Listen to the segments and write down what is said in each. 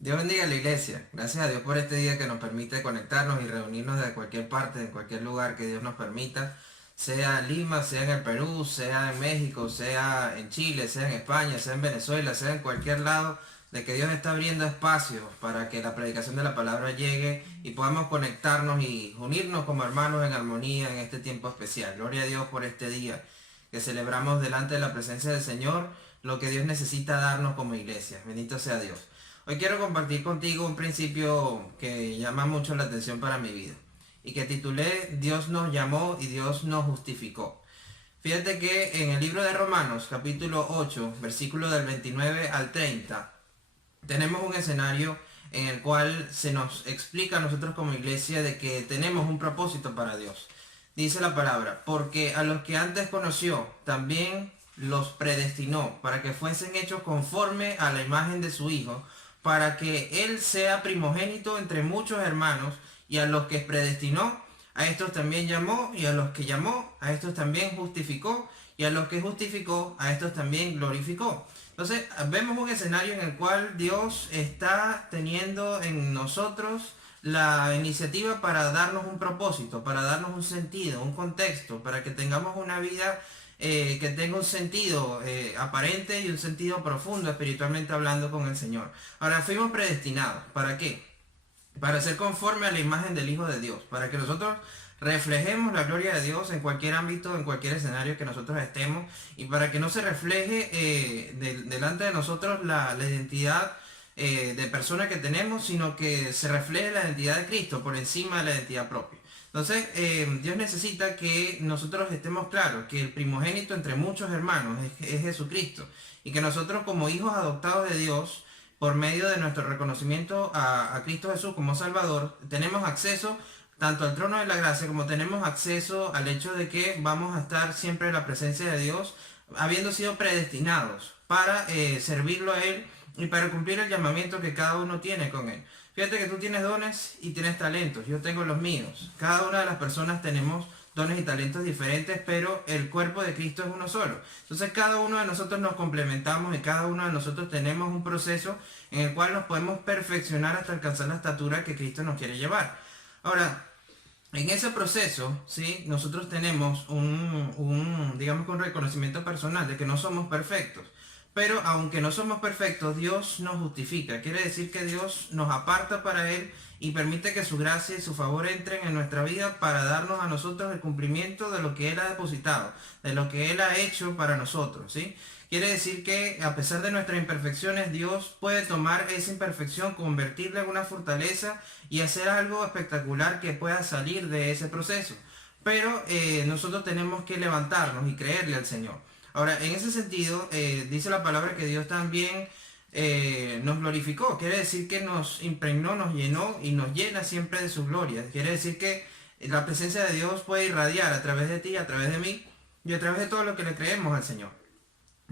Dios bendiga a la iglesia. Gracias a Dios por este día que nos permite conectarnos y reunirnos de cualquier parte, de cualquier lugar que Dios nos permita. Sea en Lima, sea en el Perú, sea en México, sea en Chile, sea en España, sea en Venezuela, sea en cualquier lado, de que Dios está abriendo espacios para que la predicación de la palabra llegue y podamos conectarnos y unirnos como hermanos en armonía en este tiempo especial. Gloria a Dios por este día que celebramos delante de la presencia del Señor lo que Dios necesita darnos como iglesia. Bendito sea Dios. Hoy quiero compartir contigo un principio que llama mucho la atención para mi vida y que titulé Dios nos llamó y Dios nos justificó. Fíjate que en el libro de Romanos, capítulo 8, versículo del 29 al 30, tenemos un escenario en el cual se nos explica a nosotros como iglesia de que tenemos un propósito para Dios. Dice la palabra, porque a los que antes conoció, también los predestinó para que fuesen hechos conforme a la imagen de su Hijo, para que Él sea primogénito entre muchos hermanos, y a los que predestinó, a estos también llamó, y a los que llamó, a estos también justificó, y a los que justificó, a estos también glorificó. Entonces, vemos un escenario en el cual Dios está teniendo en nosotros la iniciativa para darnos un propósito, para darnos un sentido, un contexto, para que tengamos una vida que tenga un sentido aparente y un sentido profundo espiritualmente hablando con el Señor. Ahora, fuimos predestinados. ¿Para qué? Para ser conforme a la imagen del Hijo de Dios, para que nosotros reflejemos la gloria de Dios en cualquier ámbito, en cualquier escenario que nosotros estemos, y para que no se refleje delante de nosotros la identidad de persona que tenemos, sino que se refleje la identidad de Cristo por encima de la identidad propia. Entonces, Dios necesita que nosotros estemos claros que el primogénito entre muchos hermanos es Jesucristo, y que nosotros como hijos adoptados de Dios, por medio de nuestro reconocimiento a Cristo Jesús como Salvador, tenemos acceso tanto al trono de la gracia como tenemos acceso al hecho de que vamos a estar siempre en la presencia de Dios, habiendo sido predestinados para servirlo a Él y para cumplir el llamamiento que cada uno tiene con Él. Fíjate que tú tienes dones y tienes talentos, yo tengo los míos. Cada una de las personas tenemos dones y talentos diferentes, pero el cuerpo de Cristo es uno solo. Entonces cada uno de nosotros nos complementamos y cada uno de nosotros tenemos un proceso en el cual nos podemos perfeccionar hasta alcanzar la estatura que Cristo nos quiere llevar. Ahora, en ese proceso, ¿sí? Nosotros tenemos digamos que un reconocimiento personal de que no somos perfectos. Pero aunque no somos perfectos, Dios nos justifica. Quiere decir que Dios nos aparta para Él y permite que su gracia y su favor entren en nuestra vida para darnos a nosotros el cumplimiento de lo que Él ha depositado, de lo que Él ha hecho para nosotros, ¿sí? Quiere decir que a pesar de nuestras imperfecciones, Dios puede tomar esa imperfección, convertirla en una fortaleza y hacer algo espectacular que pueda salir de ese proceso. Pero nosotros tenemos que levantarnos y creerle al Señor. Ahora, en ese sentido, dice la palabra que Dios también nos glorificó. Quiere decir que nos impregnó, nos llenó y nos llena siempre de su gloria. Quiere decir que la presencia de Dios puede irradiar a través de ti, a través de mí y a través de todo lo que le creemos al Señor.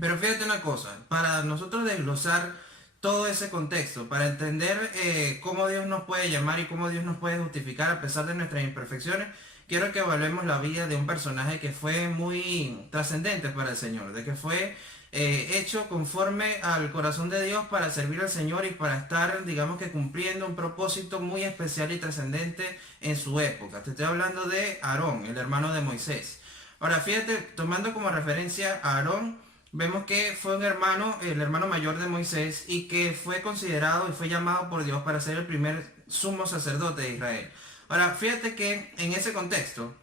Pero fíjate una cosa, para nosotros desglosar todo ese contexto, para entender cómo Dios nos puede llamar y cómo Dios nos puede justificar a pesar de nuestras imperfecciones, quiero que evaluemos la vida de un personaje que fue muy trascendente para el Señor, de que fue hecho conforme al corazón de Dios para servir al Señor y para estar, digamos que cumpliendo un propósito muy especial y trascendente en su época. Te estoy hablando de Aarón, el hermano de Moisés. Ahora, fíjate, tomando como referencia a Aarón, vemos que fue un hermano, el hermano mayor de Moisés, y que fue considerado y fue llamado por Dios para ser el primer sumo sacerdote de Israel. Ahora, fíjate que en ese contexto,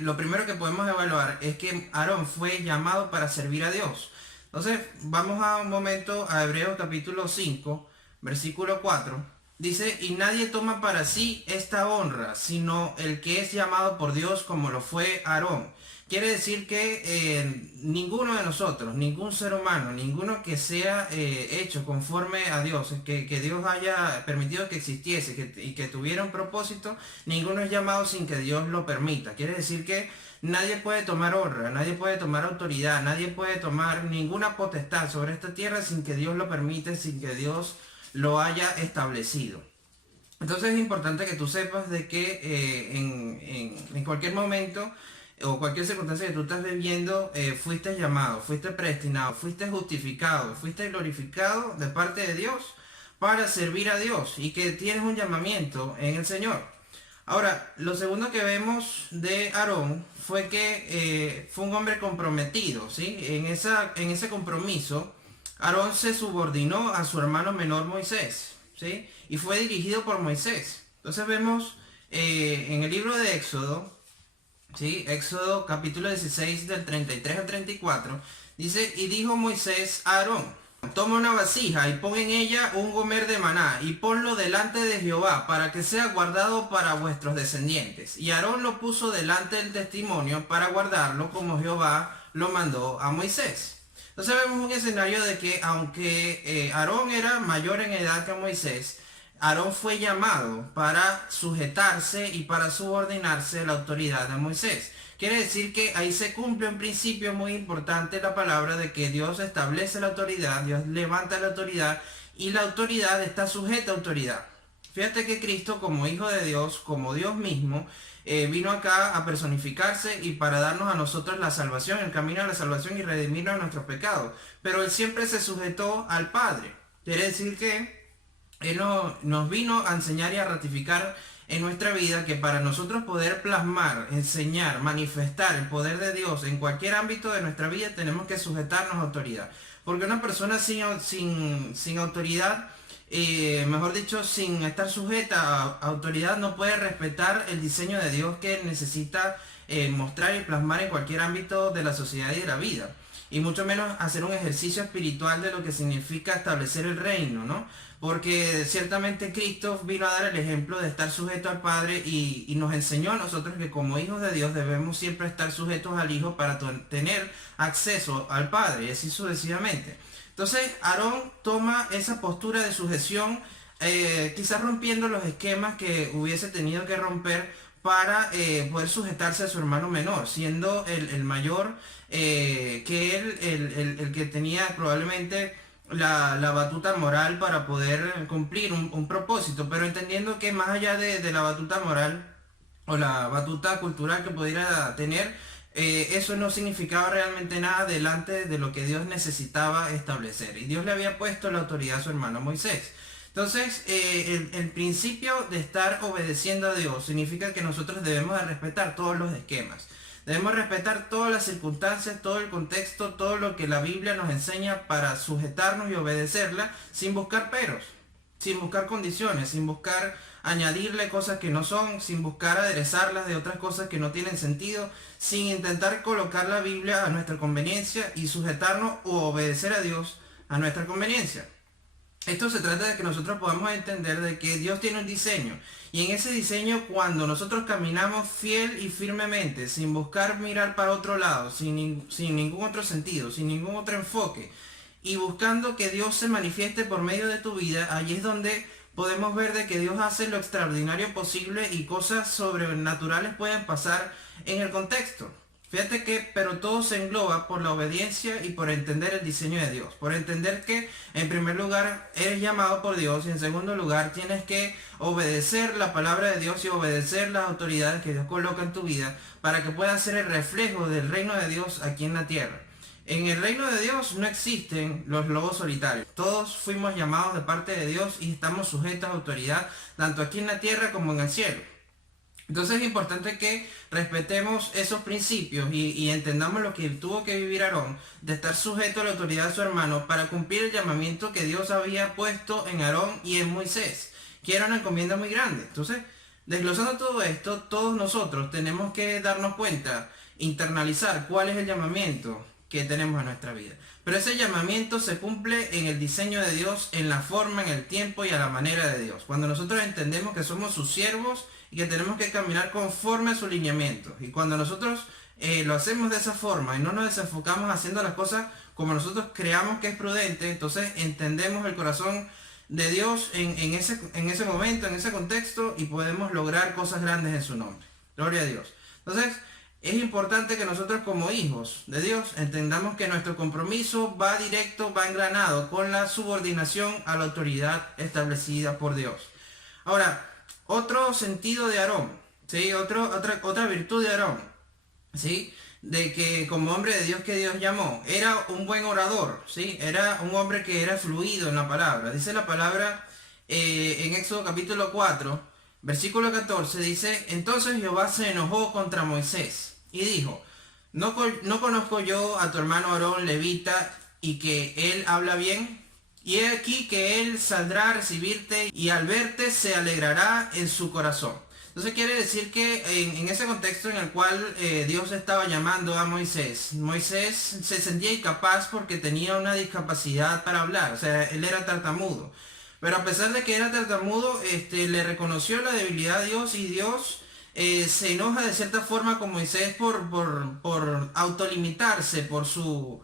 lo primero que podemos evaluar es que Aarón fue llamado para servir a Dios. Entonces, vamos a un momento a Hebreos capítulo 5, versículo 4. Dice, y nadie toma para sí esta honra, sino el que es llamado por Dios como lo fue Aarón. Quiere decir que ninguno de nosotros, ningún ser humano, ninguno que sea hecho conforme a Dios, que Dios haya permitido que existiese y que tuviera un propósito, ninguno es llamado sin que Dios lo permita. Quiere decir que nadie puede tomar honra, nadie puede tomar autoridad, nadie puede tomar ninguna potestad sobre esta tierra sin que Dios lo permita, sin que Dios lo haya establecido. Entonces es importante que tú sepas de que en cualquier momento o cualquier circunstancia que tú estás viviendo, fuiste llamado, fuiste predestinado, fuiste justificado, fuiste glorificado de parte de Dios para servir a Dios y que tienes un llamamiento en el Señor. Ahora, lo segundo que vemos de Aarón fue que fue un hombre comprometido, ¿sí? En ese compromiso, Aarón se subordinó a su hermano menor Moisés, ¿sí? Y fue dirigido por Moisés. Entonces vemos en el libro de Éxodo, ¿sí? Éxodo capítulo 16 del 33 al 34, dice, y dijo Moisés a Aarón, toma una vasija y pon en ella un gomer de maná y ponlo delante de Jehová para que sea guardado para vuestros descendientes. Y Aarón lo puso delante del testimonio para guardarlo como Jehová lo mandó a Moisés. Entonces vemos un escenario de que aunque Aarón era mayor en edad que Moisés, Aarón fue llamado para sujetarse y para subordinarse a la autoridad de Moisés. Quiere decir que ahí se cumple un principio muy importante, la palabra de que Dios establece la autoridad, Dios levanta la autoridad y la autoridad está sujeta a autoridad. Fíjate que Cristo, como Hijo de Dios, como Dios mismo, vino acá a personificarse y para darnos a nosotros la salvación, el camino a la salvación y redimirnos de nuestros pecados. Pero Él siempre se sujetó al Padre. Quiere decir que Él nos vino a enseñar y a ratificar en nuestra vida que para nosotros poder plasmar, enseñar, manifestar el poder de Dios en cualquier ámbito de nuestra vida tenemos que sujetarnos a autoridad. Porque una persona sin autoridad, mejor dicho, sin estar sujeta a autoridad, no puede respetar el diseño de Dios que necesita mostrar y plasmar en cualquier ámbito de la sociedad y de la vida. Y mucho menos hacer un ejercicio espiritual de lo que significa establecer el reino, ¿no? Porque ciertamente Cristo vino a dar el ejemplo de estar sujeto al Padre y nos enseñó a nosotros que como hijos de Dios debemos siempre estar sujetos al Hijo para tener acceso al Padre y así sucesivamente. Entonces Aarón toma esa postura de sujeción, quizás rompiendo los esquemas que hubiese tenido que romper para poder sujetarse a su hermano menor, siendo el mayor que él, el que tenía probablemente la batuta moral para poder cumplir un propósito, pero entendiendo que más allá de la batuta moral o la batuta cultural que pudiera tener, eso no significaba realmente nada delante de lo que Dios necesitaba establecer. Y Dios le había puesto la autoridad a su hermano Moisés. Entonces, el principio de estar obedeciendo a Dios significa que nosotros debemos de respetar todos los esquemas. Debemos respetar todas las circunstancias, todo el contexto, todo lo que la Biblia nos enseña para sujetarnos y obedecerla sin buscar peros, sin buscar condiciones, sin buscar añadirle cosas que no son, sin buscar aderezarlas de otras cosas que no tienen sentido, sin intentar colocar la Biblia a nuestra conveniencia y sujetarnos o obedecer a Dios a nuestra conveniencia. Esto se trata de que nosotros podamos entender de que Dios tiene un diseño y en ese diseño cuando nosotros caminamos fiel y firmemente sin buscar mirar para otro lado, sin ningún otro sentido, sin ningún otro enfoque y buscando que Dios se manifieste por medio de tu vida, allí es donde podemos ver de que Dios hace lo extraordinario posible y cosas sobrenaturales pueden pasar en el contexto. Fíjate que, pero todo se engloba por la obediencia y por entender el diseño de Dios. Por entender que, en primer lugar, eres llamado por Dios y en segundo lugar, tienes que obedecer la palabra de Dios y obedecer las autoridades que Dios coloca en tu vida para que puedas ser el reflejo del reino de Dios aquí en la tierra. En el reino de Dios no existen los lobos solitarios. Todos fuimos llamados de parte de Dios y estamos sujetos a autoridad, tanto aquí en la tierra como en el cielo. Entonces es importante que respetemos esos principios y entendamos lo que tuvo que vivir Aarón, de estar sujeto a la autoridad de su hermano para cumplir el llamamiento que Dios había puesto en Aarón y en Moisés, que era una encomienda muy grande. Entonces, desglosando todo esto, todos nosotros tenemos que darnos cuenta, internalizar cuál es el llamamiento que tenemos en nuestra vida. Pero ese llamamiento se cumple en el diseño de Dios, en la forma, en el tiempo y a la manera de Dios. Cuando nosotros entendemos que somos sus siervos y que tenemos que caminar conforme a su lineamiento. Y cuando nosotros lo hacemos de esa forma y no nos desenfocamos haciendo las cosas como nosotros creamos que es prudente, entonces entendemos el corazón de Dios en ese momento, en ese contexto y podemos lograr cosas grandes en su nombre. Gloria a Dios. Entonces, es importante que nosotros como hijos de Dios entendamos que nuestro compromiso va directo, va engranado con la subordinación a la autoridad establecida por Dios. Ahora, otro sentido de Aarón, ¿sí? Otra virtud de Aarón, ¿sí? De que como hombre de Dios que Dios llamó, era un buen orador, ¿sí? Era un hombre que era fluido en la palabra. Dice la palabra en Éxodo capítulo 4, versículo 14, dice, entonces Jehová se enojó contra Moisés y dijo, ¿no conozco yo a tu hermano Aarón levita y que él habla bien? Y he aquí que él saldrá a recibirte y al verte se alegrará en su corazón. Entonces quiere decir que en ese contexto en el cual Dios estaba llamando a Moisés, Moisés se sentía incapaz porque tenía una discapacidad para hablar, o sea, él era tartamudo. Pero a pesar de que era tartamudo, le reconoció la debilidad a Dios y Dios se enoja de cierta forma con Moisés por autolimitarse por su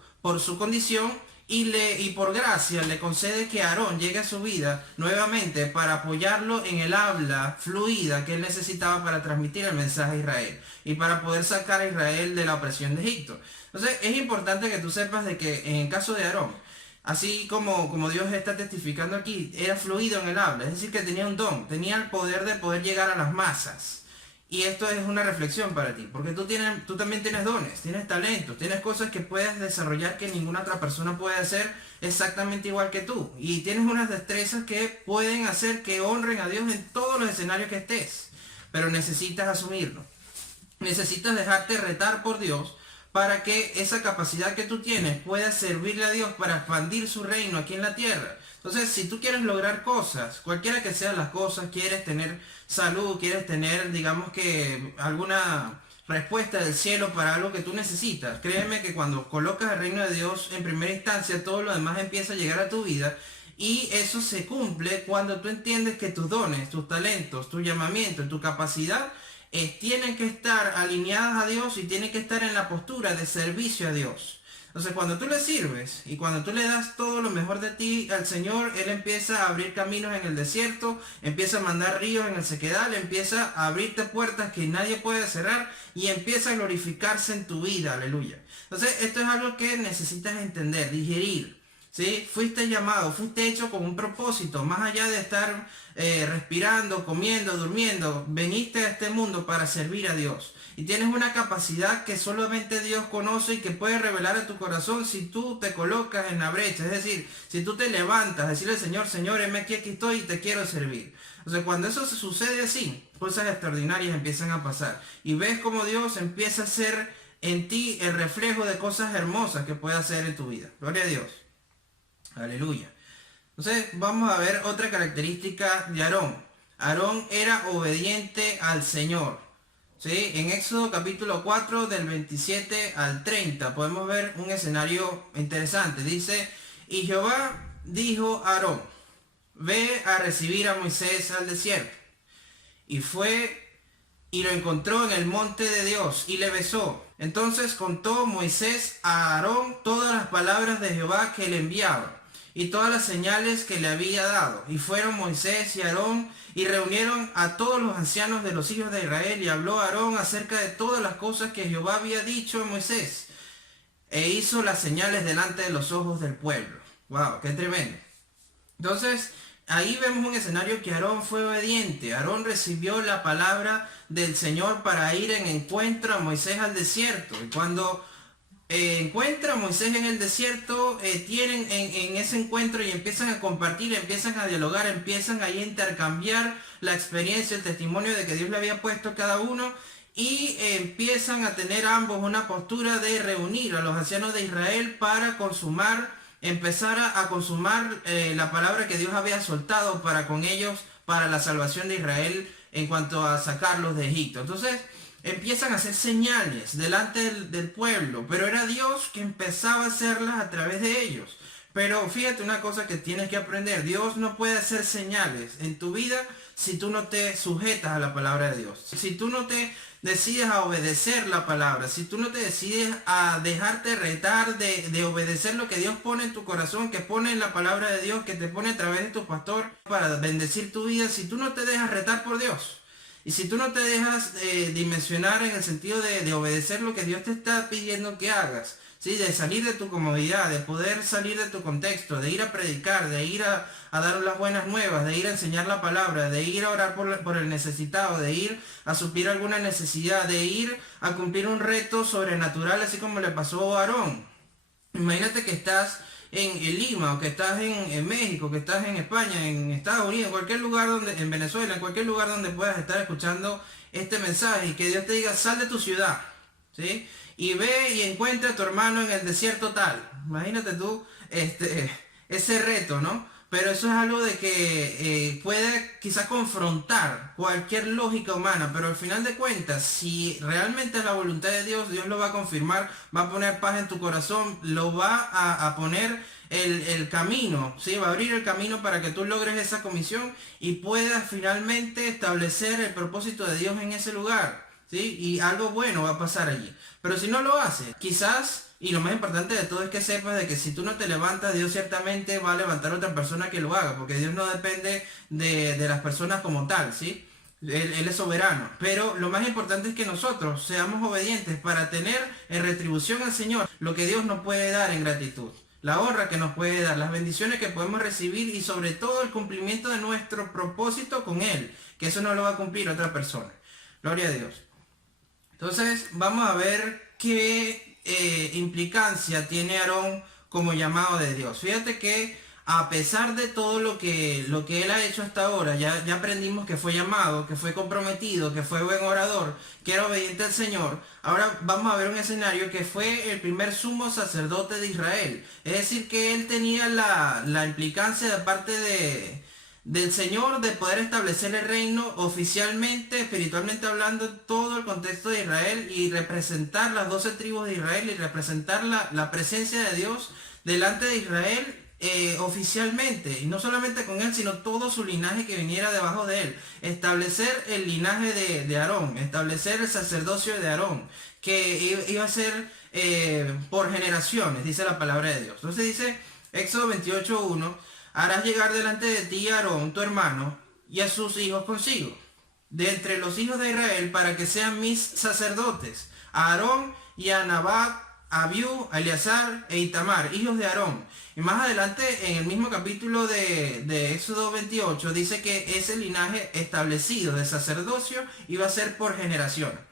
condición y por gracia le concede que Aarón llegue a su vida nuevamente para apoyarlo en el habla fluida que él necesitaba para transmitir el mensaje a Israel y para poder sacar a Israel de la opresión de Egipto. Entonces es importante que tú sepas de que en el caso de Aarón, así como Dios está testificando aquí, era fluido en el habla, es decir que tenía un don, tenía el poder de poder llegar a las masas. Y esto es una reflexión para ti, porque tú también tienes dones, tienes talentos, tienes cosas que puedes desarrollar que ninguna otra persona puede hacer exactamente igual que tú. Y tienes unas destrezas que pueden hacer que honren a Dios en todos los escenarios que estés. Pero necesitas asumirlo. Necesitas dejarte retar por Dios para que esa capacidad que tú tienes pueda servirle a Dios para expandir su reino aquí en la tierra. Entonces, si tú quieres lograr cosas, cualquiera que sean las cosas, quieres tener salud, quieres tener, digamos que, alguna respuesta del cielo para algo que tú necesitas, créeme que cuando colocas el reino de Dios en primera instancia, todo lo demás empieza a llegar a tu vida y eso se cumple cuando tú entiendes que tus dones, tus talentos, tu llamamiento, tu capacidad tienen que estar alineadas a Dios y tienen que estar en la postura de servicio a Dios. Entonces cuando tú le sirves y cuando tú le das todo lo mejor de ti al Señor, Él empieza a abrir caminos en el desierto, empieza a mandar ríos en el sequedal, empieza a abrirte puertas que nadie puede cerrar y empieza a glorificarse en tu vida, aleluya. Entonces esto es algo que necesitas entender, digerir. ¿Sí? Fuiste llamado, fuiste hecho con un propósito, más allá de estar respirando, comiendo, durmiendo, veniste a este mundo para servir a Dios. Y tienes una capacidad que solamente Dios conoce y que puede revelar a tu corazón si tú te colocas en la brecha. Es decir, si tú te levantas a decirle al Señor, Señor, heme aquí estoy y te quiero servir. O sea, cuando eso sucede así, cosas extraordinarias empiezan a pasar. Y ves cómo Dios empieza a hacer en ti el reflejo de cosas hermosas que puede hacer en tu vida. Gloria a Dios. Aleluya. Entonces vamos a ver otra característica de Aarón. Aarón era obediente al Señor. ¿Sí? En Éxodo capítulo 4 del 27 al 30 podemos ver un escenario interesante. Dice, y Jehová dijo a Aarón, ve a recibir a Moisés al desierto. Y fue y lo encontró en el monte de Dios y le besó. Entonces contó Moisés a Aarón todas las palabras de Jehová que le enviaba y todas las señales que le había dado. Y fueron Moisés y Aarón y reunieron a todos los ancianos de los hijos de Israel y habló Aarón acerca de todas las cosas que Jehová había dicho a Moisés. E hizo las señales delante de los ojos del pueblo. ¡Wow! ¡Qué tremendo! Entonces, ahí vemos un escenario que Aarón fue obediente. Aarón recibió la palabra del Señor para ir en encuentro a Moisés al desierto. Y cuando encuentra a Moisés en el desierto, tienen en ese encuentro y empiezan a compartir, empiezan a dialogar, empiezan a intercambiar la experiencia, el testimonio de que Dios le había puesto a cada uno y empiezan a tener ambos una postura de reunir a los ancianos de Israel para empezar a consumar la palabra que Dios había soltado para con ellos, para la salvación de Israel en cuanto a sacarlos de Egipto. Entonces, empiezan a hacer señales delante del pueblo, pero era Dios que empezaba a hacerlas a través de ellos. Pero fíjate una cosa que tienes que aprender, Dios no puede hacer señales en tu vida si tú no te sujetas a la palabra de Dios. Si tú no te decides a obedecer la palabra, si tú no te decides a dejarte retar de obedecer lo que Dios pone en tu corazón, que pone en la palabra de Dios, que te pone a través de tu pastor para bendecir tu vida, si tú no te dejas retar por Dios, y si tú no te dejas dimensionar en el sentido de obedecer lo que Dios te está pidiendo que hagas, ¿sí? De salir de tu comodidad, de poder salir de tu contexto, de ir a predicar, de ir a dar las buenas nuevas, de ir a enseñar la palabra, de ir a orar por el necesitado, de ir a suplir alguna necesidad, de ir a cumplir un reto sobrenatural, así como le pasó a Aarón. Imagínate que estás en Lima, o que estás en México, que estás en España, en Estados Unidos, en cualquier lugar donde, en Venezuela, en cualquier lugar donde puedas estar escuchando este mensaje, y que Dios te diga, sal de tu ciudad, ¿sí? Y ve y encuentra a tu hermano en el desierto tal. Imagínate tú, ese reto, ¿no? Pero eso es algo de que puede quizás confrontar cualquier lógica humana, pero al final de cuentas, si realmente es la voluntad de Dios, Dios lo va a confirmar, va a poner paz en tu corazón, lo va a poner el camino, ¿sí? Va a abrir el camino para que tú logres esa comisión y puedas finalmente establecer el propósito de Dios en ese lugar, ¿sí? Y algo bueno va a pasar allí. Pero si no lo haces, quizás... Y lo más importante de todo es que sepas de que si tú no te levantas, Dios ciertamente va a levantar a otra persona que lo haga, porque Dios no depende de las personas como tal, ¿sí? Él es soberano. Pero lo más importante es que nosotros seamos obedientes para tener en retribución al Señor lo que Dios nos puede dar en gratitud. La honra que nos puede dar, las bendiciones que podemos recibir y sobre todo el cumplimiento de nuestro propósito con Él, que eso no lo va a cumplir otra persona. Gloria a Dios. Entonces vamos a ver qué implicancia tiene Aarón como llamado de Dios. Fíjate que a pesar de todo lo que él ha hecho hasta ahora, ya aprendimos que fue llamado, que fue comprometido, que fue buen orador, que era obediente al Señor. Ahora vamos a ver un escenario que fue el primer sumo sacerdote de Israel. Es decir, que él tenía la implicancia de parte del Señor de poder establecer el reino oficialmente, espiritualmente hablando, en todo el contexto de Israel y representar las 12 tribus de Israel y representar la presencia de Dios delante de Israel oficialmente. Y no solamente con él, sino todo su linaje que viniera debajo de él. Establecer el linaje de Aarón, establecer el sacerdocio de Aarón, que iba a ser por generaciones, dice la palabra de Dios. Entonces dice Éxodo 28:1. Harás llegar delante de ti a Aarón, tu hermano, y a sus hijos consigo, de entre los hijos de Israel, para que sean mis sacerdotes, a Aarón y a Nadab, a Abiú, a Eleazar e Itamar, hijos de Aarón. Y más adelante, en el mismo capítulo de Éxodo 28, dice que ese linaje establecido de sacerdocio iba a ser por generación.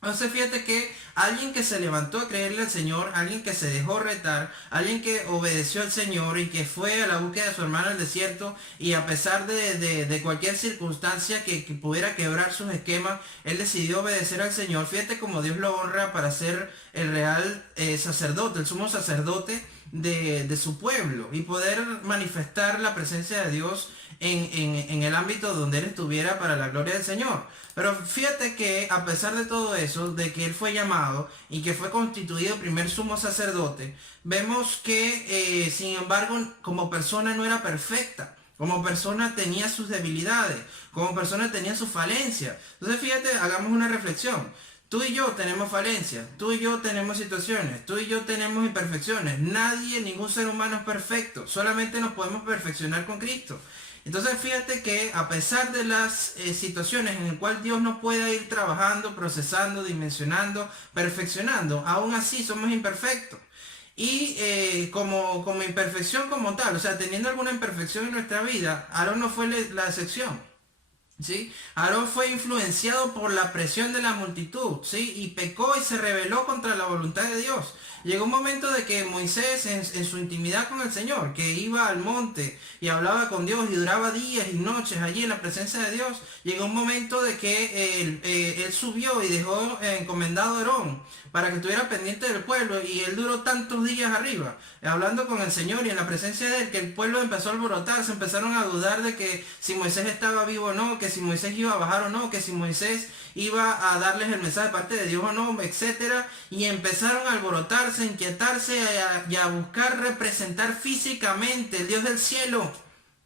Entonces fíjate que alguien que se levantó a creerle al Señor, alguien que se dejó retar, alguien que obedeció al Señor y que fue a la búsqueda de su hermano al desierto, y a pesar de cualquier circunstancia que pudiera quebrar sus esquemas, él decidió obedecer al Señor. Fíjate como Dios lo honra para ser el real sacerdote, el sumo sacerdote de su pueblo, y poder manifestar la presencia de Dios en el ámbito donde él estuviera para la gloria del Señor. Pero fíjate que a pesar de todo eso, de que él fue llamado y que fue constituido primer sumo sacerdote, vemos que sin embargo como persona no era perfecta. Como persona tenía sus debilidades, como persona tenía sus falencias. Entonces fíjate, hagamos una reflexión. Tú y yo tenemos falencias, tú y yo tenemos situaciones, tú y yo tenemos imperfecciones. Nadie, ningún ser humano es perfecto. Solamente nos podemos perfeccionar con Cristo. Entonces fíjate que a pesar de las situaciones en las cuales Dios nos pueda ir trabajando, procesando, dimensionando, perfeccionando, aún así somos imperfectos. Y como imperfección como tal, o sea, teniendo alguna imperfección en nuestra vida, Aarón no fue la excepción. ¿Sí? Aarón fue influenciado por la presión de la multitud, ¿sí? Y pecó y se rebeló contra la voluntad de Dios. Llegó un momento de que Moisés en su intimidad con el Señor, que iba al monte y hablaba con Dios y duraba días y noches allí en la presencia de Dios, llegó un momento de que él subió y dejó encomendado a Aarón para que estuviera pendiente del pueblo, y él duró tantos días arriba hablando con el Señor y en la presencia de él, que el pueblo empezó a alborotar, se empezaron a dudar de que si Moisés estaba vivo o no, que si Moisés iba a bajar o no, que si Moisés iba a darles el mensaje de parte de Dios o no, etcétera, y empezaron a alborotarse, a inquietarse y a buscar representar físicamente el Dios del cielo,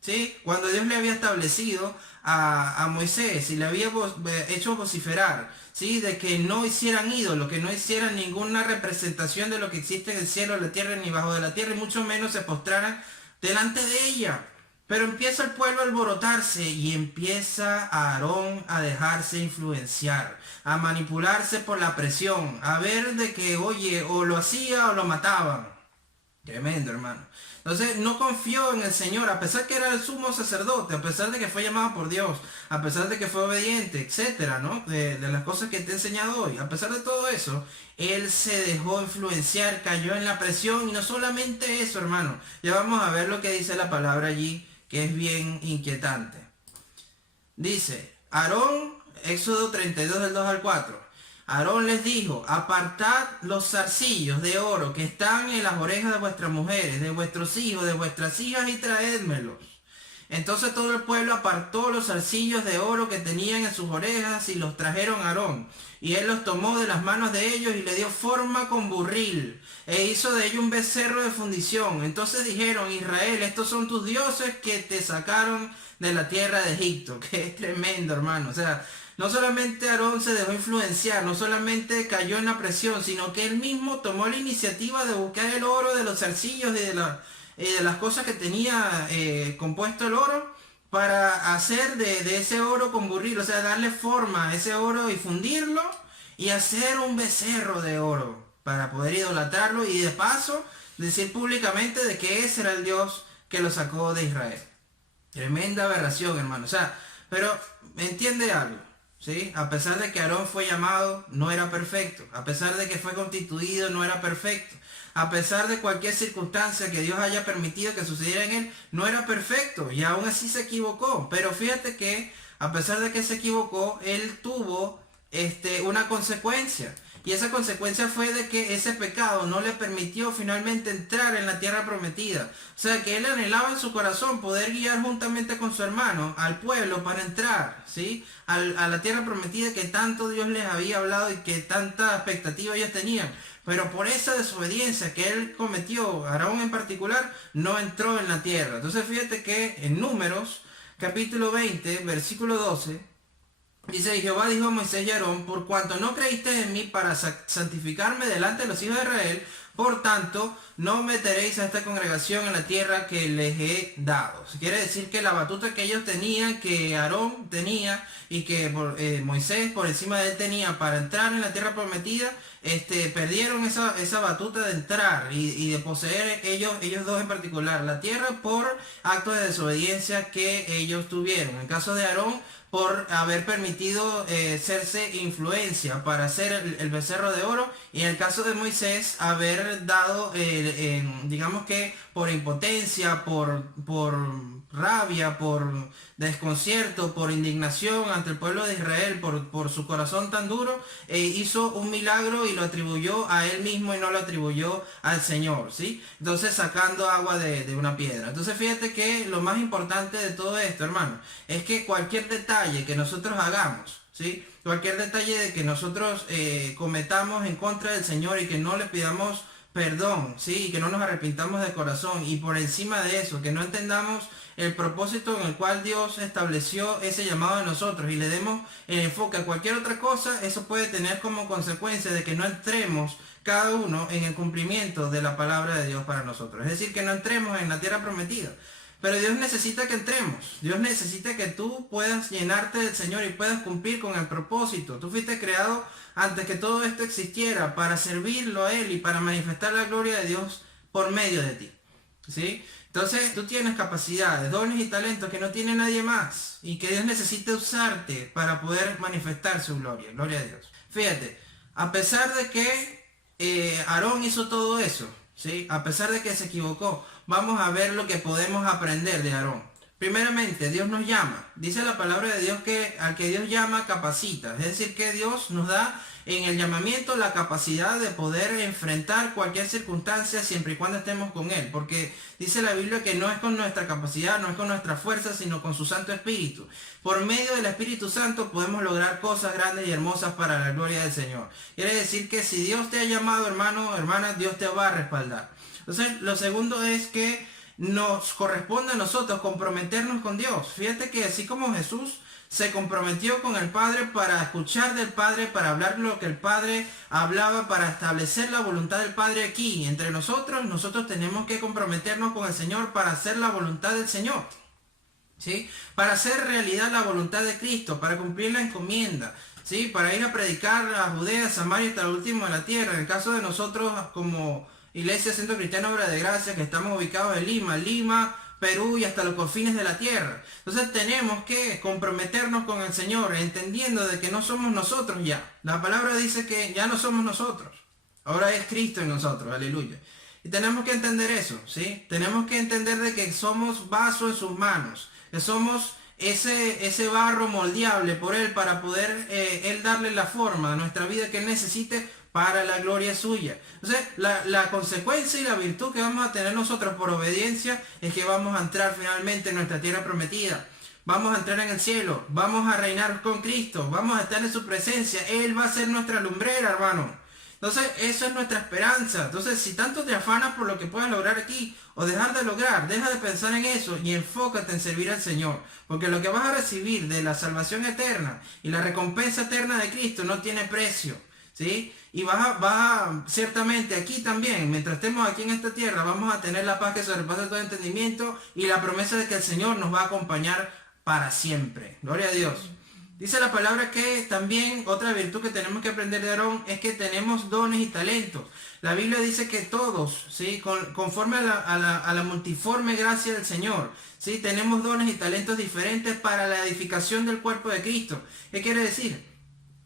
¿sí? Cuando Dios le había establecido a Moisés y le había hecho vociferar, ¿sí? De que no hicieran ídolos, que no hicieran ninguna representación de lo que existe en el cielo, en la tierra, ni bajo de la tierra, y mucho menos se postraran delante de ella. Pero empieza el pueblo a alborotarse y empieza Aarón a dejarse influenciar, a manipularse por la presión, a ver de que, oye, o lo hacía o lo mataban. Tremendo, hermano. Entonces no confió en el Señor, a pesar que era el sumo sacerdote, a pesar de que fue llamado por Dios, a pesar de que fue obediente, etcétera, ¿no? De las cosas que te he enseñado hoy. A pesar de todo eso, él se dejó influenciar, cayó en la presión y no solamente eso, hermano. Ya vamos a ver lo que dice la palabra allí, que es bien inquietante. Dice, Aarón, Éxodo 32 del 2 al 4. Aarón les dijo, apartad los zarcillos de oro que están en las orejas de vuestras mujeres, de vuestros hijos, de vuestras hijas y traédmelos. Entonces todo el pueblo apartó los zarcillos de oro que tenían en sus orejas y los trajeron a Aarón. Y él los tomó de las manos de ellos y le dio forma con burril, e hizo de ello un becerro de fundición. Entonces dijeron, Israel, estos son tus dioses que te sacaron de la tierra de Egipto. Que es tremendo, hermano. O sea, no solamente Aarón se dejó influenciar, no solamente cayó en la presión, sino que él mismo tomó la iniciativa de buscar el oro de los zarcillos y de las cosas que tenía compuesto el oro para hacer de ese oro con burril, o sea, darle forma a ese oro y fundirlo y hacer un becerro de oro para poder idolatrarlo y de paso decir públicamente de que ese era el Dios que lo sacó de Israel. Tremenda aberración, hermano. O sea, pero entiende algo, ¿sí? A pesar de que Aarón fue llamado, no era perfecto. A pesar de que fue constituido, no era perfecto. A pesar de cualquier circunstancia que Dios haya permitido que sucediera en él, no era perfecto y aún así se equivocó. Pero fíjate que a pesar de que se equivocó, él tuvo una consecuencia. Y esa consecuencia fue de que ese pecado no le permitió finalmente entrar en la tierra prometida. O sea que él anhelaba en su corazón poder guiar juntamente con su hermano al pueblo para entrar, ¿sí? A la tierra prometida que tanto Dios les había hablado y que tanta expectativa ellos tenían. Pero por esa desobediencia que él cometió, Aarón en particular, no entró en la tierra. Entonces fíjate que en Números, capítulo 20, versículo 12, dice, Jehová dijo a Moisés y a Aarón, por cuanto no creíste en mí para santificarme delante de los hijos de Israel, por tanto, no meteréis a esta congregación en la tierra que les he dado. Quiere decir que la batuta que ellos tenían, que Aarón tenía y que Moisés por encima de él tenía para entrar en la tierra prometida, perdieron esa batuta de entrar y de poseer ellos dos en particular la tierra por actos de desobediencia que ellos tuvieron. En el caso de Aarón, por haber permitido serse influencia para hacer el becerro de oro, y en el caso de Moisés haber dado, digamos que por impotencia, por rabia, por desconcierto, por indignación ante el pueblo de Israel, por su corazón tan duro, hizo un milagro y lo atribuyó a él mismo y no lo atribuyó al Señor, ¿sí? Entonces sacando agua de una piedra. Entonces fíjate que lo más importante de todo esto, hermano, es que cualquier detalle que nosotros hagamos, ¿sí? Cualquier detalle de que nosotros cometamos en contra del Señor y que no le pidamos perdón, ¿sí? Y que no nos arrepintamos de corazón, y por encima de eso, que no entendamos el propósito en el cual Dios estableció ese llamado de nosotros y le demos el enfoque a cualquier otra cosa, eso puede tener como consecuencia de que no entremos cada uno en el cumplimiento de la palabra de Dios para nosotros. Es decir, que no entremos en la tierra prometida. Pero Dios necesita que entremos. Dios necesita que tú puedas llenarte del Señor y puedas cumplir con el propósito. Tú fuiste creado antes que todo esto existiera para servirlo a Él y para manifestar la gloria de Dios por medio de ti, ¿sí? Entonces tú tienes capacidades, dones y talentos que no tiene nadie más y que Dios necesita usarte para poder manifestar su gloria. Gloria a Dios. Fíjate, a pesar de que Aarón hizo todo eso, ¿sí? A pesar de que se equivocó, vamos a ver lo que podemos aprender de Aarón. Primeramente, Dios nos llama. Dice la palabra de Dios que al que Dios llama, capacita. Es decir, que Dios nos da en el llamamiento la capacidad de poder enfrentar cualquier circunstancia siempre y cuando estemos con Él. Porque dice la Biblia que no es con nuestra capacidad, no es con nuestra fuerza, sino con su Santo Espíritu. Por medio del Espíritu Santo podemos lograr cosas grandes y hermosas para la gloria del Señor. Quiere decir que si Dios te ha llamado, hermano, hermana, Dios te va a respaldar. Entonces, lo segundo es que nos corresponde a nosotros comprometernos con Dios. Fíjate que así como Jesús se comprometió con el Padre para escuchar del Padre, para hablar lo que el Padre hablaba, para establecer la voluntad del Padre aquí entre nosotros, nosotros tenemos que comprometernos con el Señor para hacer la voluntad del Señor, ¿sí? Para hacer realidad la voluntad de Cristo, para cumplir la encomienda, ¿sí? Para ir a predicar a Judea, Samaria hasta el último de la tierra. En el caso de nosotros como Iglesia Centro Cristiano Obra de Gracia, que estamos ubicados en Lima, Perú y hasta los confines de la tierra. Entonces tenemos que comprometernos con el Señor, entendiendo de que no somos nosotros ya. La palabra dice que ya no somos nosotros. Ahora es Cristo en nosotros, aleluya. Y tenemos que entender eso, ¿sí? Tenemos que entender de que somos vaso en sus manos, que somos ese barro moldeable por Él para poder Él darle la forma a nuestra vida que Él necesite para la gloria suya. Entonces, la consecuencia y la virtud que vamos a tener nosotros por obediencia es que vamos a entrar finalmente en nuestra tierra prometida. Vamos a entrar en el cielo, vamos a reinar con Cristo, vamos a estar en su presencia. Él va a ser nuestra lumbrera, hermano. Entonces, eso es nuestra esperanza. Entonces, si tanto te afanas por lo que puedas lograr aquí o dejar de lograr, deja de pensar en eso y enfócate en servir al Señor. Porque lo que vas a recibir de la salvación eterna y la recompensa eterna de Cristo no tiene precio, ¿sí? Y ciertamente aquí también, mientras estemos aquí en esta tierra, vamos a tener la paz que sobrepasa todo entendimiento y la promesa de que el Señor nos va a acompañar para siempre. Gloria a Dios. Dice la palabra que también otra virtud que tenemos que aprender de Aarón es que tenemos dones y talentos. La Biblia dice que todos, ¿sí? Conforme a la multiforme gracia del Señor, ¿sí? Tenemos dones y talentos diferentes para la edificación del cuerpo de Cristo. ¿Qué quiere decir?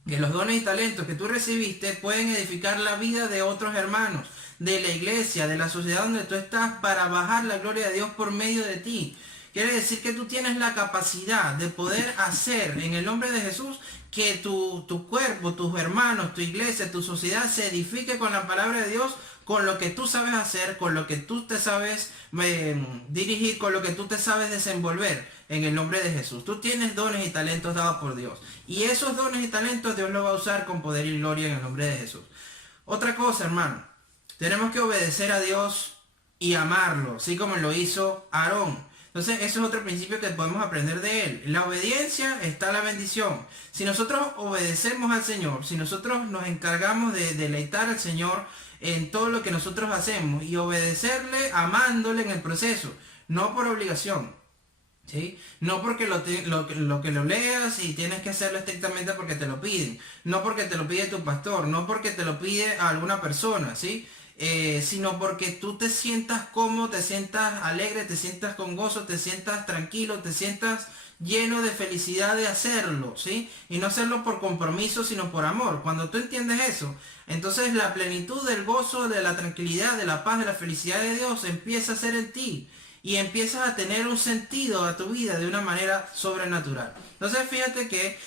Que los dones y talentos que tú recibiste pueden edificar la vida de otros hermanos, de la iglesia, de la sociedad donde tú estás, para bajar la gloria de Dios por medio de ti. Quiere decir que tú tienes la capacidad de poder hacer en el nombre de Jesús que tu cuerpo, tus hermanos, tu iglesia, tu sociedad se edifique con la palabra de Dios, con lo que tú sabes hacer, con lo que tú te sabes dirigir, con lo que tú te sabes desenvolver en el nombre de Jesús. Tú tienes dones y talentos dados por Dios. Y esos dones y talentos Dios los va a usar con poder y gloria en el nombre de Jesús. Otra cosa, hermano, tenemos que obedecer a Dios y amarlo, así como lo hizo Aarón. Entonces, eso es otro principio que podemos aprender de él. En la obediencia está la bendición. Si nosotros obedecemos al Señor, si nosotros nos encargamos de deleitar al Señor en todo lo que nosotros hacemos y obedecerle amándole en el proceso, no por obligación, ¿sí? No porque lo que lo leas y tienes que hacerlo estrictamente porque te lo piden, no porque te lo pide tu pastor, no porque te lo pide a alguna persona, ¿sí? Sino porque tú te sientas cómodo, te sientas alegre, te sientas con gozo, te sientas tranquilo, te sientas lleno de felicidad de hacerlo, ¿sí? Y no hacerlo por compromiso, sino por amor. Cuando tú entiendes eso, entonces la plenitud del gozo, de la tranquilidad, de la paz, de la felicidad de Dios empieza a ser en ti. Y empiezas a tener un sentido a tu vida de una manera sobrenatural. Entonces fíjate que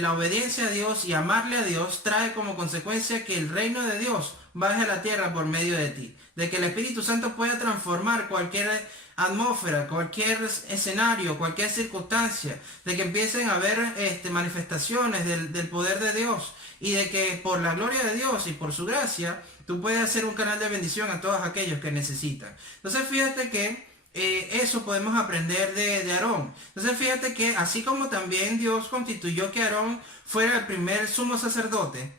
la obediencia a Dios y amarle a Dios trae como consecuencia que el reino de Dios baje a la tierra por medio de ti. De que el Espíritu Santo pueda transformar cualquier atmósfera, cualquier escenario, cualquier circunstancia. De que empiecen a haber manifestaciones del poder de Dios. Y de que por la gloria de Dios y por su gracia, tú puedes hacer un canal de bendición a todos aquellos que necesitan. Entonces fíjate que eso podemos aprender de Aarón. Entonces fíjate que así como también Dios constituyó que Aarón fuera el primer sumo sacerdote,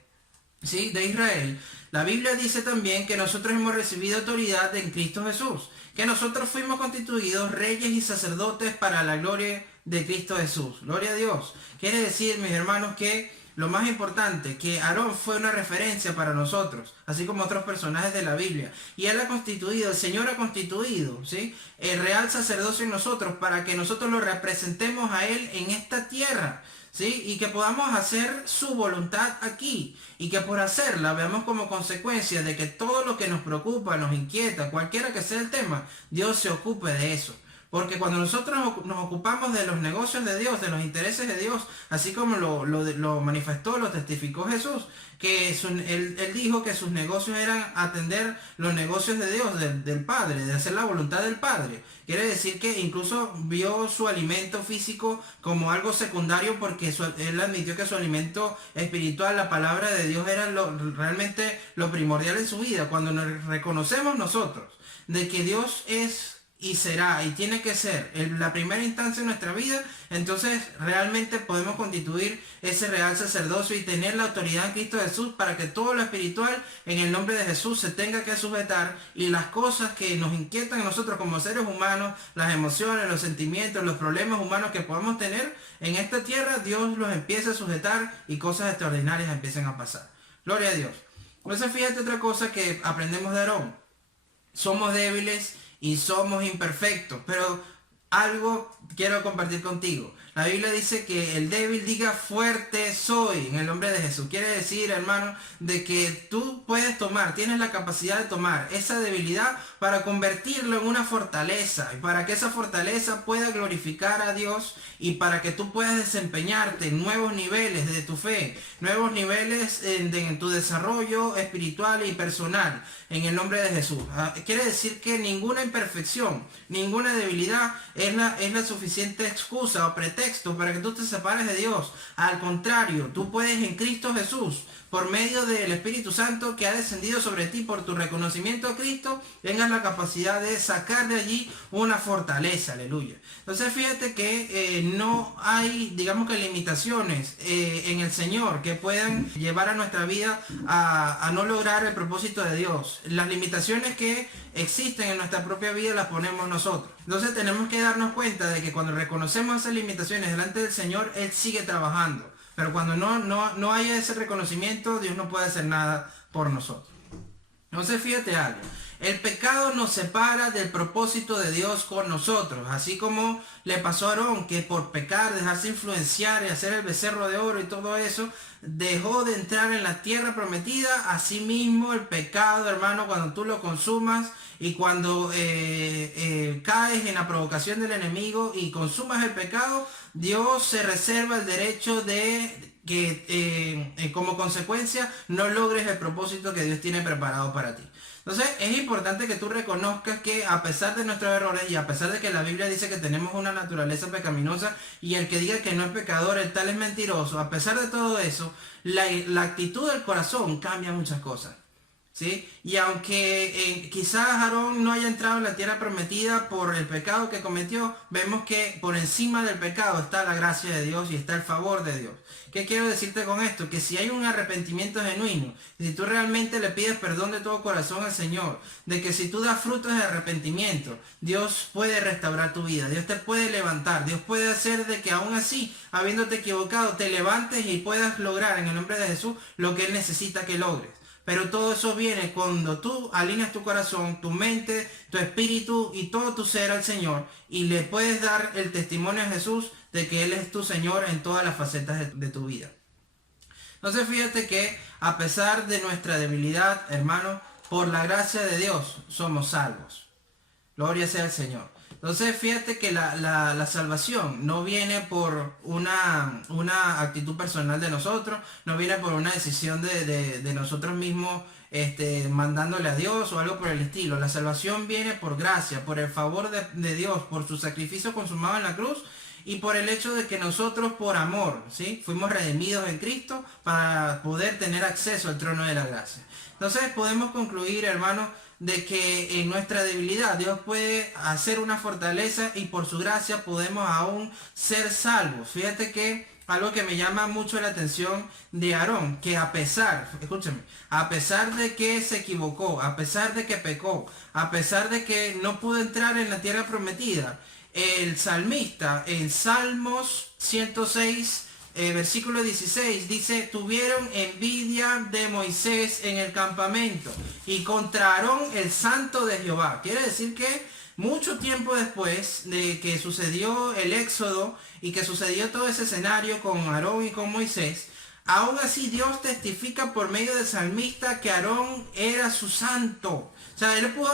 ¿sí?, de Israel, la Biblia dice también que nosotros hemos recibido autoridad en Cristo Jesús, que nosotros fuimos constituidos reyes y sacerdotes para la gloria de Cristo Jesús. Gloria a Dios. Quiere decir, mis hermanos, que lo más importante, que Aarón fue una referencia para nosotros, así como otros personajes de la Biblia. Y él ha constituido, el Señor ha constituido, ¿sí?, el real sacerdocio en nosotros para que nosotros lo representemos a Él en esta tierra, ¿sí? Y que podamos hacer su voluntad aquí. Y que por hacerla veamos como consecuencia de que todo lo que nos preocupa, nos inquieta, cualquiera que sea el tema, Dios se ocupe de eso. Porque cuando nosotros nos ocupamos de los negocios de Dios, de los intereses de Dios, así como lo manifestó, lo testificó Jesús, que él dijo que sus negocios eran atender los negocios de Dios, del Padre, de hacer la voluntad del Padre. Quiere decir que incluso vio su alimento físico como algo secundario porque él admitió que su alimento espiritual, la palabra de Dios, era realmente lo primordial en su vida. Cuando nos reconocemos nosotros de que Dios es y será y tiene que ser la primera instancia en nuestra vida, entonces realmente podemos constituir ese real sacerdocio y tener la autoridad en Cristo Jesús para que todo lo espiritual en el nombre de Jesús se tenga que sujetar, y las cosas que nos inquietan a nosotros como seres humanos, las emociones, los sentimientos, los problemas humanos que podamos tener en esta tierra, Dios los empieza a sujetar y cosas extraordinarias empiezan a pasar. Gloria a Dios. Entonces fíjate otra cosa que aprendemos de Aarón. somos débiles y somos imperfectos, pero algo quiero compartir contigo. La Biblia dice que el débil diga fuerte soy en el nombre de Jesús. Quiere decir, hermano, de que tú puedes tomar, tienes la capacidad de tomar esa debilidad para convertirlo en una fortaleza y para que esa fortaleza pueda glorificar a Dios y para que tú puedas desempeñarte en nuevos niveles de tu fe, nuevos niveles en tu desarrollo espiritual y personal en el nombre de Jesús. Quiere decir que ninguna imperfección, ninguna debilidad es la suficiente excusa o pretexto para que tú te separes de Dios. Al contrario, tú puedes en Cristo Jesús, por medio del Espíritu Santo que ha descendido sobre ti por tu reconocimiento a Cristo, tengas la capacidad de sacar de allí una fortaleza, aleluya. Entonces fíjate que no hay, digamos que limitaciones en el Señor que puedan llevar a nuestra vida a no lograr el propósito de Dios. Las limitaciones que existen en nuestra propia vida las ponemos nosotros. Entonces tenemos que darnos cuenta de que cuando reconocemos esas limitaciones delante del Señor, Él sigue trabajando. Pero cuando no haya ese reconocimiento, Dios no puede hacer nada por nosotros. Entonces fíjate algo. El pecado nos separa del propósito de Dios con nosotros. Así como le pasó a Aarón, que por pecar, dejarse influenciar y hacer el becerro de oro y todo eso, dejó de entrar en la tierra prometida. Asimismo el pecado, hermano, cuando tú lo consumas y cuando caes en la provocación del enemigo y consumas el pecado, Dios se reserva el derecho de que como consecuencia no logres el propósito que Dios tiene preparado para ti. Entonces es importante que tú reconozcas que a pesar de nuestros errores y a pesar de que la Biblia dice que tenemos una naturaleza pecaminosa y el que diga que no es pecador, el tal es mentiroso, a pesar de todo eso, la actitud del corazón cambia muchas cosas. ¿Sí? Y aunque quizás Aarón no haya entrado en la tierra prometida por el pecado que cometió, vemos que por encima del pecado está la gracia de Dios y está el favor de Dios. ¿Qué quiero decirte con esto? Que si hay un arrepentimiento genuino, si tú realmente le pides perdón de todo corazón al Señor, de que si tú das frutos de arrepentimiento, Dios puede restaurar tu vida, Dios te puede levantar, Dios puede hacer de que aún así, habiéndote equivocado, te levantes y puedas lograr en el nombre de Jesús lo que Él necesita que logres. Pero todo eso viene cuando tú alineas tu corazón, tu mente, tu espíritu y todo tu ser al Señor y le puedes dar el testimonio a Jesús de que Él es tu Señor en todas las facetas de tu vida. Entonces fíjate que a pesar de nuestra debilidad, hermano, por la gracia de Dios somos salvos. Gloria sea al Señor. Entonces fíjate que la salvación no viene por una actitud personal de nosotros, no viene por una decisión de nosotros mismos mandándole a Dios o algo por el estilo. La salvación viene por gracia, por el favor de Dios, por su sacrificio consumado en la cruz y por el hecho de que nosotros por amor, ¿sí? Fuimos redimidos en Cristo para poder tener acceso al trono de la gracia. Entonces podemos concluir, hermanos, de que en nuestra debilidad Dios puede hacer una fortaleza y por su gracia podemos aún ser salvos. Fíjate que algo que me llama mucho la atención de Aarón, que a pesar, escúchame, a pesar de que se equivocó, a pesar de que pecó, a pesar de que no pudo entrar en la tierra prometida, el salmista en Salmos 106, versículo 16 dice: tuvieron envidia de Moisés en el campamento y contra Aarón el santo de Jehová. Quiere decir que mucho tiempo después de que sucedió el éxodo y que sucedió todo ese escenario con Aarón y con Moisés, aún así Dios testifica por medio del salmista que Aarón era su santo. O sea, él pudo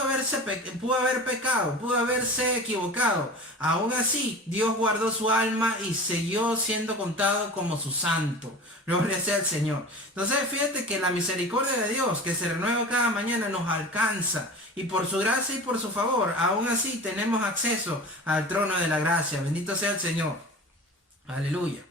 haber pecado, pudo haberse equivocado. Aún así, Dios guardó su alma y siguió siendo contado como su santo. Gloria sea al Señor. Entonces, fíjate que la misericordia de Dios, que se renueva cada mañana, nos alcanza. Y por su gracia y por su favor, aún así tenemos acceso al trono de la gracia. Bendito sea el Señor. Aleluya.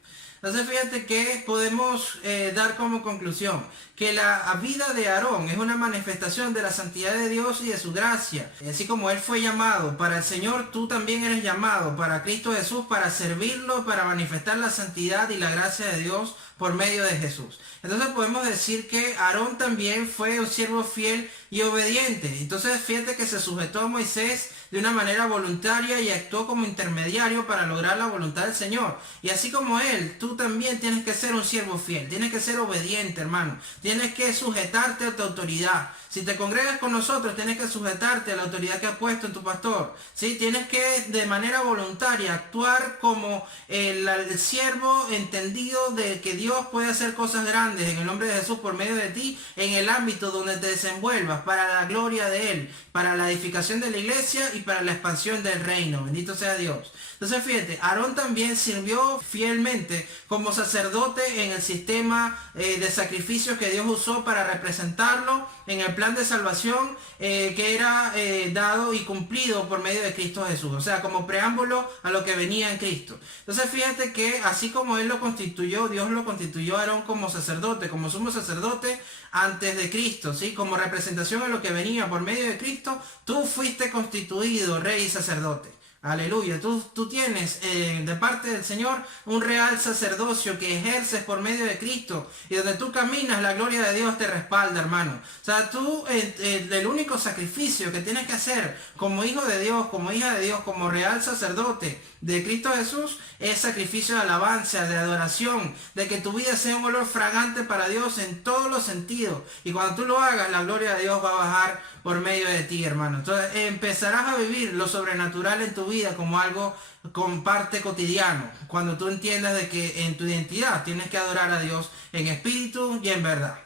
Entonces fíjate que podemos dar como conclusión que la vida de Aarón es una manifestación de la santidad de Dios y de su gracia. Así como él fue llamado para el Señor, tú también eres llamado para Cristo Jesús, para servirlo, para manifestar la santidad y la gracia de Dios por medio de Jesús. Entonces podemos decir que Aarón también fue un siervo fiel y obediente. Entonces fíjate que se sujetó a Moisés de una manera voluntaria y actuó como intermediario para lograr la voluntad del Señor. Y así como él, tú también tienes que ser un siervo fiel, tienes que ser obediente, hermano. Tienes que sujetarte a tu autoridad. Si te congregas con nosotros, tienes que sujetarte a la autoridad que ha puesto en tu pastor. ¿Sí? Tienes que de manera voluntaria actuar como el siervo entendido de que Dios puede hacer cosas grandes en el nombre de Jesús por medio de ti, en el ámbito donde te desenvuelvas, para la gloria de Él, para la edificación de la iglesia y para la expansión del reino. Bendito sea Dios. Entonces fíjate, Aarón también sirvió fielmente como sacerdote en el sistema de sacrificios que Dios usó para representarlo en el plan de salvación que era dado y cumplido por medio de Cristo Jesús. O sea, como preámbulo a lo que venía en Cristo. Entonces fíjate que así como Él lo constituyó, Dios lo constituyó a Aarón como sacerdote, como sumo sacerdote antes de Cristo, ¿sí? Como representación a lo que venía por medio de Cristo, tú fuiste constituido rey y sacerdote. Aleluya, tú tienes de parte del Señor un real sacerdocio que ejerces por medio de Cristo y donde tú caminas, la gloria de Dios te respalda, hermano. O sea, tú, el único sacrificio que tienes que hacer como hijo de Dios, como hija de Dios, como real sacerdote de Cristo Jesús, es sacrificio de alabanza, de adoración, de que tu vida sea un olor fragante para Dios en todos los sentidos. Y cuando tú lo hagas, la gloria de Dios va a bajar por medio de ti, hermano. Entonces empezarás a vivir lo sobrenatural en tu vida como algo con parte cotidiano, cuando tú entiendas de que en tu identidad tienes que adorar a Dios en espíritu y en verdad.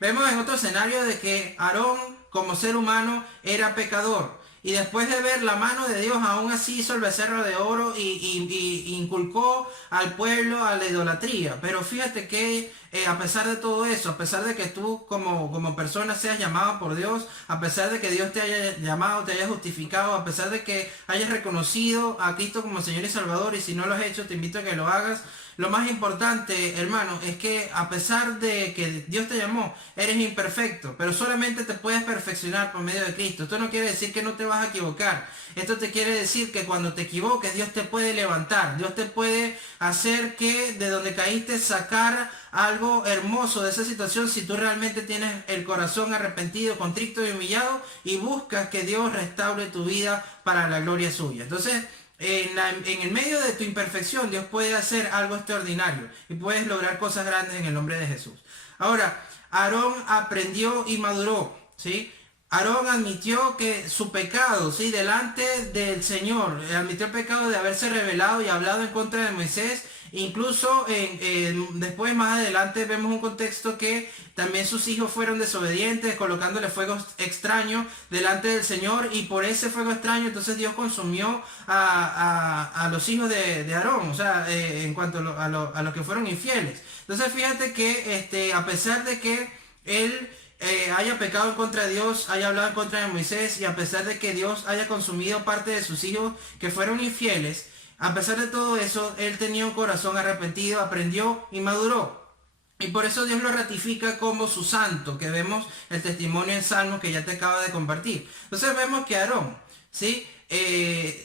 Vemos en otro escenario de que Aarón como ser humano era pecador. Y después de ver la mano de Dios, aún así hizo el becerro de oro y inculcó al pueblo a la idolatría. Pero fíjate que a pesar de todo eso, a pesar de que tú como persona seas llamado por Dios, a pesar de que Dios te haya llamado, te haya justificado, a pesar de que hayas reconocido a Cristo como Señor y Salvador, y si no lo has hecho, te invito a que lo hagas. Lo más importante, hermano, es que a pesar de que Dios te llamó, eres imperfecto, pero solamente te puedes perfeccionar por medio de Cristo. Esto no quiere decir que no te vas a equivocar. Esto te quiere decir que cuando te equivoques, Dios te puede levantar. Dios te puede hacer que de donde caíste sacar algo hermoso de esa situación si tú realmente tienes el corazón arrepentido, contrito y humillado y buscas que Dios restaure tu vida para la gloria suya. Entonces, en el medio de tu imperfección, Dios puede hacer algo extraordinario y puedes lograr cosas grandes en el nombre de Jesús. Ahora, Aarón aprendió y maduró, ¿sí? Aarón admitió que su pecado, ¿sí? Delante del Señor, admitió el pecado de haberse rebelado y hablado en contra de Moisés. Incluso después más adelante vemos un contexto que también sus hijos fueron desobedientes, colocándole fuego extraño delante del Señor, y por ese fuego extraño entonces Dios consumió a los hijos de Aarón, o sea, en cuanto a los que fueron infieles. Entonces fíjate que a pesar de que él haya pecado en contra de Dios, haya hablado en contra de Moisés, y a pesar de que Dios haya consumido parte de sus hijos que fueron infieles, a pesar de todo eso, él tenía un corazón arrepentido, aprendió y maduró. Y por eso Dios lo ratifica como su santo, que vemos el testimonio en Salmos que ya te acabo de compartir. Entonces vemos que Aarón, ¿sí?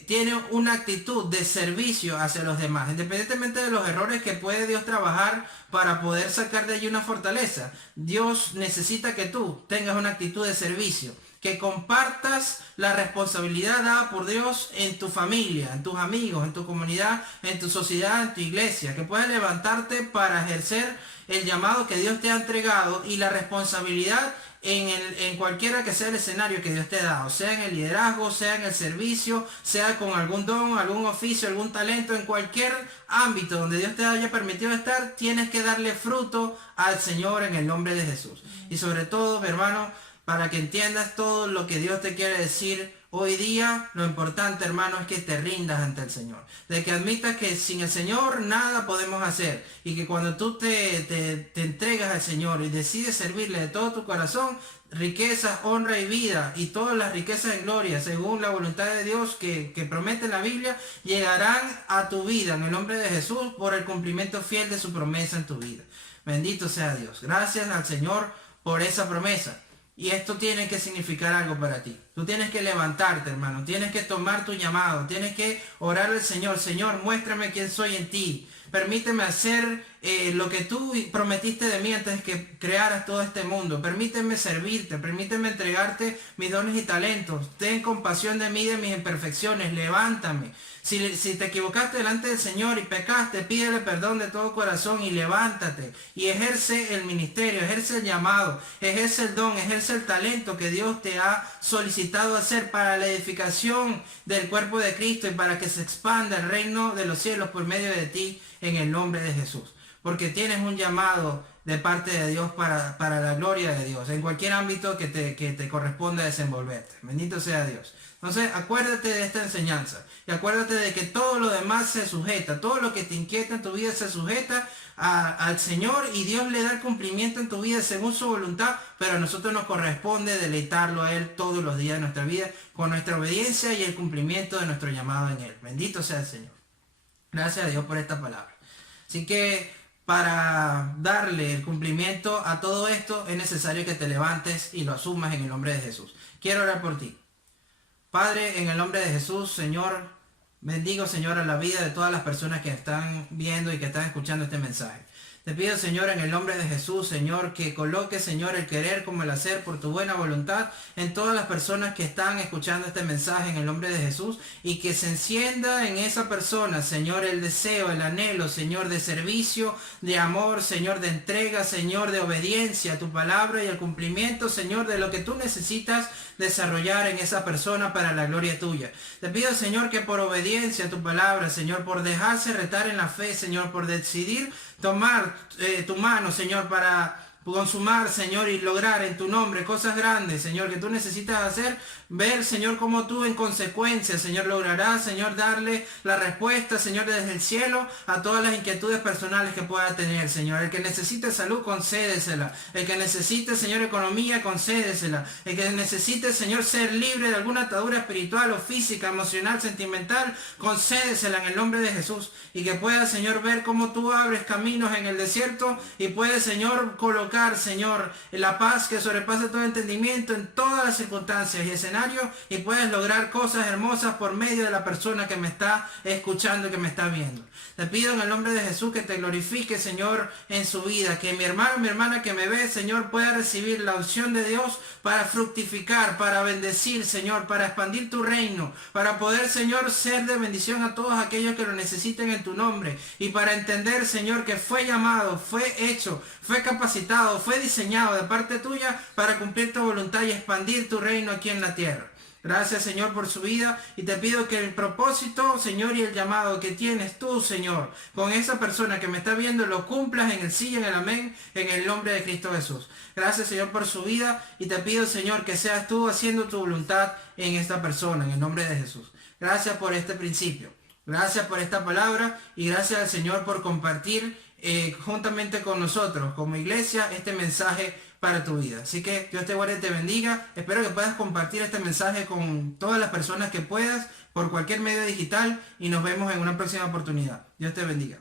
Tiene una actitud de servicio hacia los demás, independientemente de los errores que puede Dios trabajar para poder sacar de allí una fortaleza. Dios necesita que tú tengas una actitud de servicio, que compartas la responsabilidad dada por Dios en tu familia, en tus amigos, en tu comunidad, en tu sociedad, en tu iglesia, que puedas levantarte para ejercer el llamado que Dios te ha entregado y la responsabilidad en cualquiera que sea el escenario que Dios te ha dado, sea en el liderazgo, sea en el servicio, sea con algún don, algún oficio, algún talento, en cualquier ámbito donde Dios te haya permitido estar, tienes que darle fruto al Señor en el nombre de Jesús. Y sobre todo, mi hermano, para que entiendas todo lo que Dios te quiere decir hoy día, lo importante, hermano, es que te rindas ante el Señor. De que admitas que sin el Señor nada podemos hacer. Y que cuando tú te entregas al Señor y decides servirle de todo tu corazón, riquezas, honra y vida y todas las riquezas en gloria, según la voluntad de Dios que promete la Biblia, llegarán a tu vida en el nombre de Jesús por el cumplimiento fiel de su promesa en tu vida. Bendito sea Dios. Gracias al Señor por esa promesa. Y esto tiene que significar algo para ti. Tú tienes que levantarte, hermano. Tienes que tomar tu llamado. Tienes que orar al Señor. Señor, muéstrame quién soy en ti. Permíteme hacer lo que tú prometiste de mí antes de que crearas todo este mundo. Permíteme servirte, permíteme entregarte mis dones y talentos. Ten compasión de mí, de mis imperfecciones, levántame. Si te equivocaste delante del Señor y pecaste, pídele perdón de todo corazón y levántate y ejerce el ministerio, ejerce el llamado, ejerce el don, ejerce el talento que Dios te ha solicitado hacer para la edificación del cuerpo de Cristo y para que se expanda el reino de los cielos por medio de ti en el nombre de Jesús. Porque tienes un llamado de parte de Dios para la gloria de Dios, en cualquier ámbito que te corresponda desenvolverte. Bendito sea Dios. Entonces, acuérdate de esta enseñanza y acuérdate de que todo lo demás se sujeta, todo lo que te inquieta en tu vida se sujeta al Señor y Dios le da el cumplimiento en tu vida según su voluntad, pero a nosotros nos corresponde deleitarlo a Él todos los días de nuestra vida con nuestra obediencia y el cumplimiento de nuestro llamado en Él. Bendito sea el Señor. Gracias a Dios por esta palabra. Así que para darle el cumplimiento a todo esto es necesario que te levantes y lo asumas en el nombre de Jesús. Quiero orar por ti. Padre, en el nombre de Jesús, Señor, bendigo, Señor, a la vida de todas las personas que están viendo y que están escuchando este mensaje. Te pido, Señor, en el nombre de Jesús, Señor, que coloque, Señor, el querer como el hacer por tu buena voluntad en todas las personas que están escuchando este mensaje en el nombre de Jesús y que se encienda en esa persona, Señor, el deseo, el anhelo, Señor, de servicio, de amor, Señor, de entrega, Señor, de obediencia a tu palabra y el cumplimiento, Señor, de lo que tú necesitas desarrollar en esa persona para la gloria tuya. Te pido, Señor, que por obediencia a tu palabra, Señor, por dejarse retar en la fe, Señor, por decidir tomar tu mano, Señor, para consumar, Señor, y lograr en tu nombre cosas grandes, Señor, que tú necesitas hacer, ver, Señor, cómo tú en consecuencia, Señor, lograrás, Señor, darle la respuesta, Señor, desde el cielo a todas las inquietudes personales que pueda tener, Señor. El que necesite salud, concédesela. El que necesite, Señor, economía, concédesela. El que necesite, Señor, ser libre de alguna atadura espiritual o física, emocional, sentimental, concédesela en el nombre de Jesús. Y que pueda, Señor, ver cómo tú abres caminos en el desierto y puedes, Señor, colocar, Señor, la paz que sobrepasa todo entendimiento en todas las circunstancias y escenarios y puedes lograr cosas hermosas por medio de la persona que me está escuchando y que me está viendo. Te pido en el nombre de Jesús que te glorifique, Señor, en su vida, que mi hermano, mi hermana que me ve, Señor, pueda recibir la unción de Dios para fructificar, para bendecir, Señor, para expandir tu reino, para poder, Señor, ser de bendición a todos aquellos que lo necesiten en tu nombre y para entender, Señor, que fue llamado, fue hecho, fue capacitado, fue diseñado de parte tuya para cumplir tu voluntad y expandir tu reino aquí en la tierra. Gracias, Señor, por su vida y te pido que el propósito, Señor, y el llamado que tienes tú, Señor, con esa persona que me está viendo, lo cumplas en el sí y en el amén, en el nombre de Cristo Jesús. Gracias, Señor, por su vida y te pido, Señor, que seas tú haciendo tu voluntad en esta persona, en el nombre de Jesús. Gracias por este principio. Gracias por esta palabra y gracias al Señor por compartir juntamente con nosotros, como iglesia, este mensaje para tu vida. Así que Dios te guarde y te bendiga. Espero que puedas compartir este mensaje con todas las personas que puedas por cualquier medio digital y nos vemos en una próxima oportunidad. Dios te bendiga.